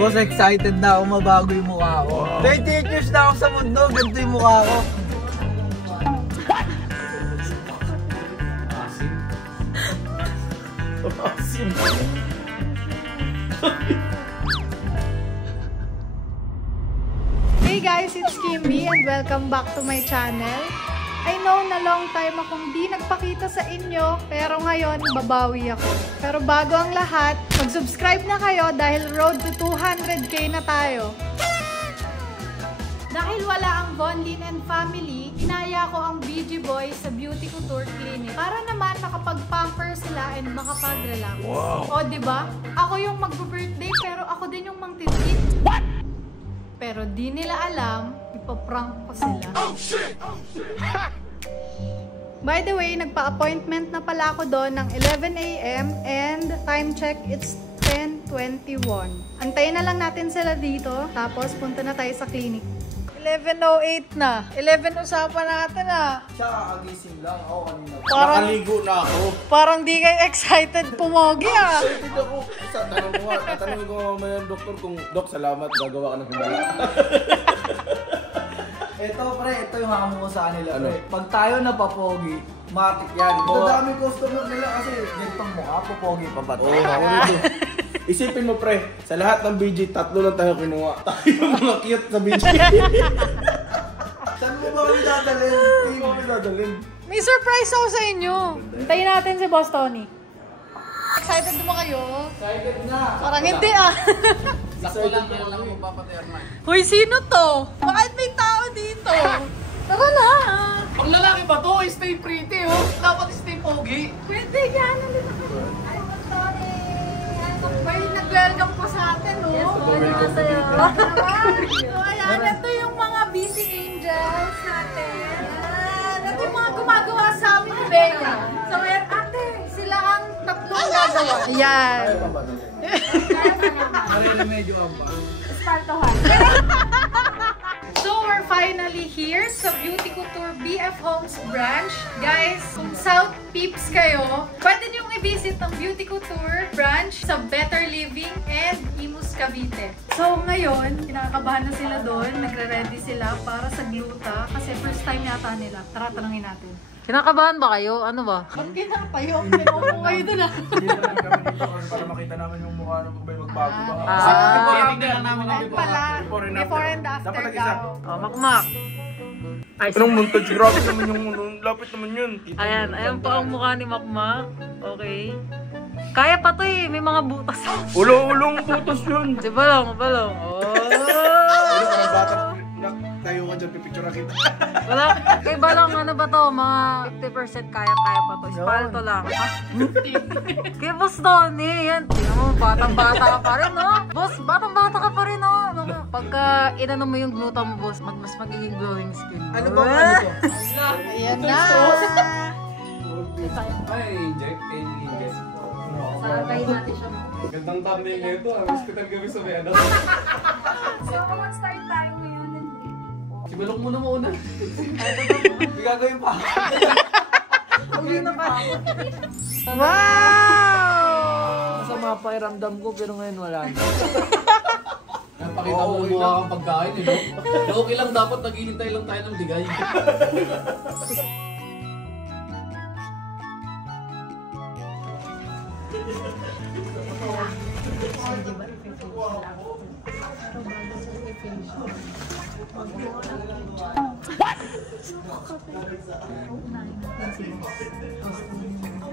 Boss, excited na ako, mabago yung mukha ko. 38 years na ako sa mundo, ganito yung mukha ko. Asim. Hey guys, it's Kimmy and welcome back to my channel. I know na long time akong di nagpakita sa inyo, pero ngayon babawi ako. Pero bago ang lahat, mag-subscribe na kayo dahil road to 200k na tayo. Dahil wala ang Vonlin and family, inaya ko ang BG Boys sa Beauty Couture Clinic para naman makapag-pamper sila and makapag-relax. Wow. O diba? Ako yung mag-birthday pero ako din yung mang-titreat. What? Pero di nila alam, ipaprank ko sila. Oh shit! Oh shit! By the way, nagpa-appointment na pala ako doon ng 11 AM and time check, it's 10:21. Antayin na lang natin sila dito, tapos punta na tayo sa clinic. 11:08 na. 11 usapan natin ah. Siya kakagising lang ako kanina. Nakaligo na ako. Parang di kayo excited pumogi ah. Excited ako. Tatanungin ko mamaya yung doktor kung, Dok, salamat, gagawa ka ng hindi. Ito pre, ito yung hamo ko sa kanila. Ano? Pre. Pag tayo napapogi, matik yan. Dadami customer nila kasi ganitong mukha, popogi pa ba ito? Oo, ako dito. Isipin mo pre, sa lahat ng BG, 3 lang tayo kinuha. Tayo yung mga cute sa BG. Saan mo ba kami dadalhin? Saan mo kami dadalhin? May surprise ako sa inyo. Antayin natin si Boss Tony. Excited mo kayo? Excited na. Parang hindi ah. Sakto lang mo papaterman. Hoy, sino to? Bakit may tao dito? Tara na! Pag lalaki ba to, stay pretty oh. Dapat stay pogi. Pwede yan. Nandito ka. Ay, Boss Tony. May nag-welcome po sa atin, no? Yes, welcome sa'yo. So, ayan, ito yung mga busy angels natin. Ito yung mga gumagawa sa amin ni Bea. So, ayan, ate, sila ang tatlong gagawa. Ayan. Marina medyo ang pa. Espartohan. So, we're finally here sa Beauty Couture BF Homes branch. Guys, kung South Peeps kayo, pwede niyong i-visit ang Beauty Couture branch sa Better Living and Imus Cavite. So, ngayon, kinakabahan na sila doon. Nagre-ready sila para sa gluta kasi first time yata nila. Tara, tanungin natin. Kinakabahan ba kayo? Ano ba? Ba't kinakabayo? Pinaupo kayo doon ah. Hindi naman kami dito para makita namin yung mukha ng kung may magbago ba. Before and after dapat nag-isa. daw. Oh, makmak. Anong montage? Grabe naman yung lapit naman yun. Ayan, ayan pa ang mukha ni Makmak. Okay. Kaya pa to eh, may mga butas. Ulo-ulong butos yun. Di ba lang, ba lang? Oh! Ano parang bata, tayo ka dyan, pipicture na kita. Wala, kaya ba lang ano ba to? Mga 50% kaya pa to. Espalto lang. Ha? Kaya Boss Tony, yan. Tingnan mo, batang-bata ka pa rin, no? Boss, batang-bata ka pa rin, no? Pagka inano mo yung gluta mo, boss, mas magiging glowing skin. Ano ba ano to? Ayan na! Ay, inject. Sabay natin siya. Gandang thumbnail na ito. Hospital kami sa may anak. So, mag-start tayo ngayon. Sibalok mo na muna. May gagawin pa. Uli na pa. Wow! Masama pakiramdam ko pero ngayon wala na. Napakita mo yung mukha kang pagkain, eh, no? Okay lang, dapat naghihintay lang tayo ng bigay.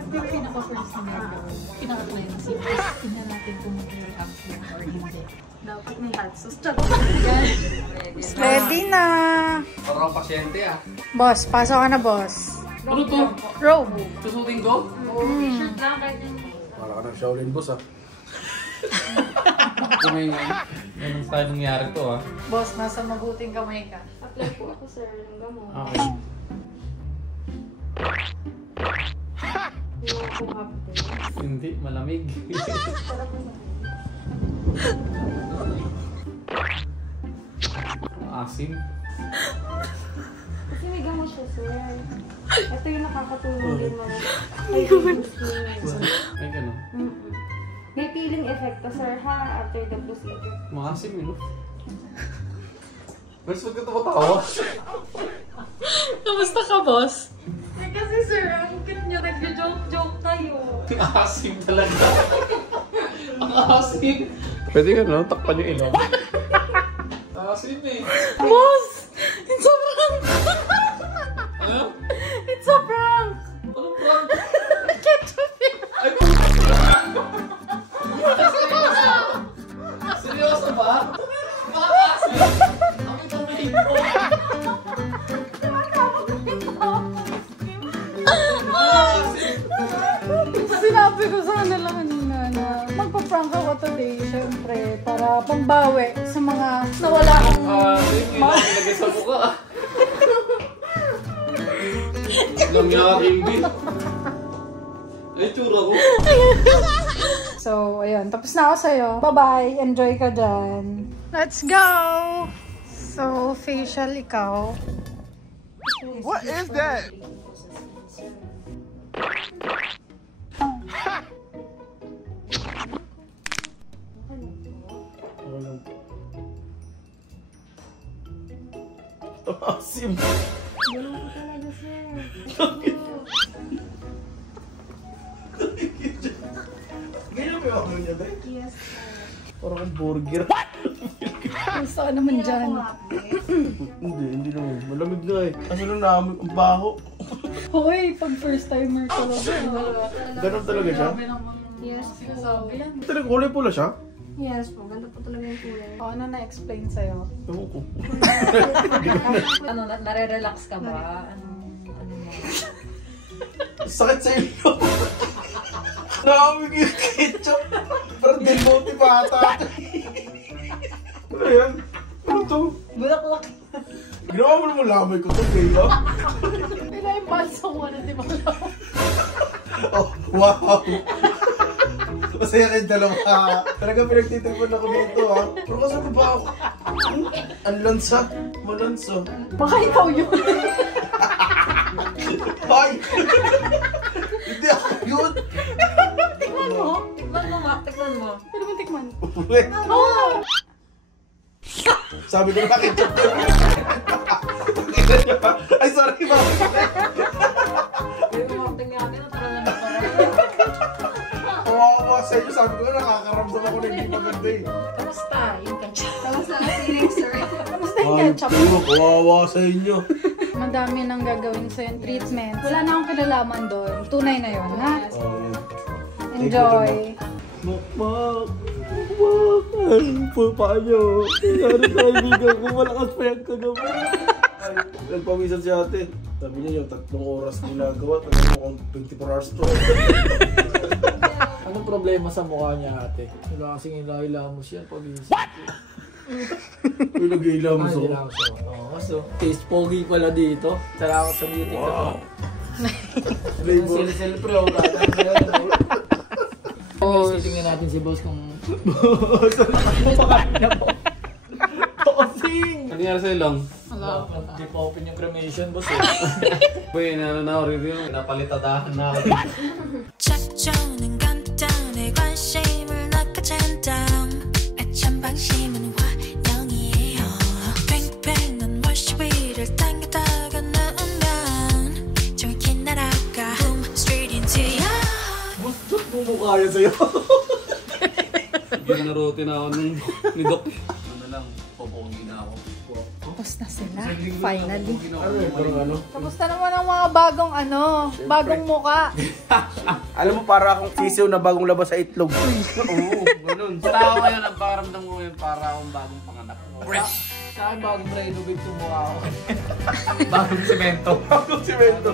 Yung pinaka-first na meron, pinaka-cleansing, tingnan natin kung mag-reaction or hindi. Dapat may hot sauce. Ready na! Parang pasyente, ah. Boss, pasok ka na, boss. Ano to? Robe. Susutin ko? T-shirt lang kahit yung... Para ka ng Shaolin boss, ah. Kumay nga. Ganun tayo nangyari to, ah. Boss, nasa mabuting kamay ka. Apply po ako, sir. Ng gamot. Okay. Hindi, malamig. Asim. Kasi may gamot siya, sir. Ito yung nakakatulong din mga... Ay, May gano'n. May peeling effect to, sir, ha? After the procedure. Makasim yun. Mas huwag ka tumatawa. Kamusta ka, boss? Kasi sir, ang cute nyo, nag-joke kayo. Asim talaga. Ang asim. Pwede ka, no? Takpan yung ilong. Asim eh. Boss! It's a prank! Ano? It's a prank! Anong prank? Ketchup yun! Ay, seryoso ba? Makakasim. Ang itamin ko. Sinabi ko sa kanila kanina na magpa-prank ako today, syempre, para pambawi sa mga nawala ang... Sige, nilagay sa mukha. Lang yung kimbi. Ay, tsura ko. So, ayun. Tapos na ako sa'yo. Bye-bye. Enjoy ka dyan. Let's go! So, facial ikaw. What is that? Asim. Ganun po talaga, sir. Ganyan ba yung ako niya, Day? Yes, sir. Parang ang burger. Gusto ka naman dyan. Hindi naman. Malamig na eh. Kasi nung naamoy ang baho. Hoy, pag first timer talaga. Ganun talaga siya? Yes, po. Talaga kulay pula siya? Yes po. Ganda po talaga yung kulay. O, ano na-explain sa'yo? Ewan ko. Ano, nare-relax ka ba? Ano mo? Sakit sa iyo. Naamoy ko yung ketchup. Parang delmonte bata. Ano yan? Ano to? Bulaklak. Ginawa mo naman lamay ko to, Bella. Pina-imbalsa ko na, di ba? Oh, wow. Masaya kayong dalawa. Talaga pinagtitripan ako dito, ha? Pero kasi ano ba ako? Ang lansa. Malansa. Baka ikaw yun. Ay! Hindi ako yun! Tikman mo. Tikman mo nga. Tikman mo. Pwede mo tikman. Wait. Oh! Sabi ko na ketchup ko. Ay, sorry ba? Pwede mo tingnan natin. Nataralan na parang. Kawawa sa inyo. Sabi ko na nakakaramdam ako na hindi maganda eh. Kamusta? Yung ketchup. Tapos na feeling, sir. Kamusta yung ketchup? Puro kawawa sa inyo. Madami nang gagawin sa yung treatment. Wala na akong kinalaman doon. Tunay na yun, ha? Oh, yun. Enjoy. Makmak! Makmak! Paano? Nangyari sa kaibigan ko. Malakas pa yan kagabi. Nagpawisan si ate. Sabi niya yung 3 oras ginagawa. Tagal mo kung 24 hours to. Anong problema sa mukha niya, ate? Wala kasing ilahilamos yan pag iisip. May nag-iilamos ako. Oo, so, taste pogi pala dito. Salamat sa beauty ko. Flavor. Siyempre, ako gagawin na yun. Boss. Titingnan natin si boss kung... Boss! Kumakain na po. Tossing! Ano nangyari sa ilong? Wala. Hindi pa open yung cremation, boss eh. Boy, ano na ako review. Napalitadahan na ako. 작전은 간단해 관심을 낚아챈다 애찬 방심은 환영이에요 팽팽한 워시 위를 당기다가 넣으면 저기 날아가 Boom straight into you Boss, ba't bumukha yan sa'yo? Ginarote na ako ni Doc. Ano lang, popogi na ako. Tapos na sila. Finally. Ano yun? Parang ano? Kamusta naman ang mga bagong muka? Alam mo, para akong sisiw na bagong labas sa itlog. Oo, ganun. Sa tao ngayon, ang pakaramdam ko ngayon para akong bagong panganak. Sa akin, bagong renovate yung mukha ko. Bagong semento. Bagong simento.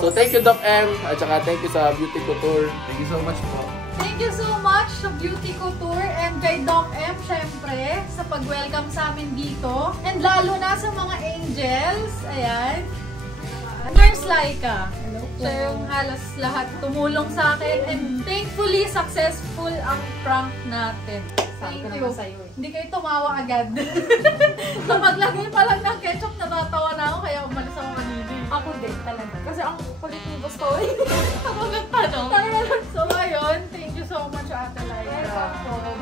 So thank you, Doc M. At saka thank you sa Beauty Couture. Thank you so much po. Thank you so much sa Beauty Couture and kay Doc M, syempre, sa pag-welcome sa amin dito. And lalo na sa mga angels. Ayan. Nurse Laika. Siya yung halos lahat tumulong sa akin. And thankfully, successful ang prank natin. Thank you. Hindi kayo tumawa agad. Sa paglagay pa lang ng ketchup, natatawa na ako. Kaya umalis ako kanina. Ako din talaga. Kasi ang kulit ni Boss Toy. Ako nagtanong. So ayun, thank you so much Ate Liza.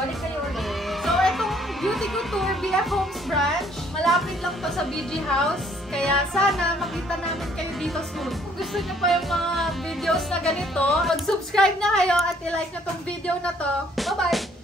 Balik kayo ulit. So itong Beauty Couture BF Homes branch, malapit lang to sa BG House. Kaya sana makita namin kayo dito soon. Kung gusto niyo pa yung mga videos na ganito, mag-subscribe na kayo at i-like na tong video na to. Bye-bye!